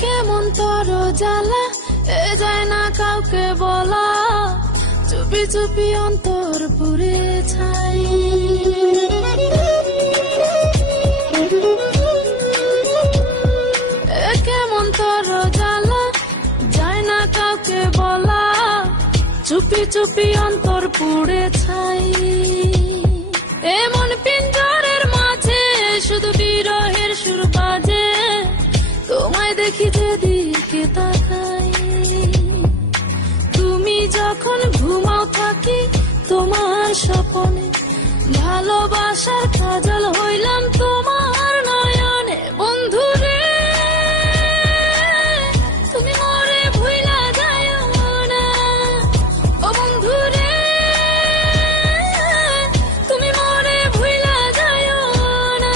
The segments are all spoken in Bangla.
কেমন তোর জ্বালা এ যায় না কাউকে বলা, চুপি চুপি অন্তর পুড়ে ছাই। কেমন তোর জ্বালা যায় না কাউকে বলা, চুপি চুপি অন্তর পুড়ে ছাই। এমন পিঞ্জরের মাঝে শুধু বিরহের সুর বাজে, তোমায় দেখি যেদিকে তাকাই। তুমি যখন ঘুমাও থাকি তোমার স্বপনে, ভালোবাসার কাজল হইলাম তোমার নয়নে। বন্ধু রে তুমি মরে ভুইলা যাইও না, ও বন্ধু রে তুমি মরে ভুইলা যাইও না।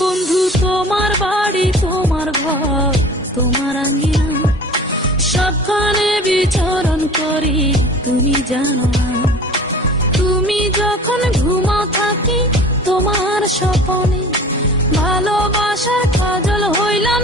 বন্ধু তোমার বাড়ি তোমার ঘর তোমার আঙ্গিনা, সবখানে বিচরণ করি তুমি জানো না। তুমি যখন ঘুমাও থাকি তোমার স্বপনে, ভালোবাসার কাজল হইলাম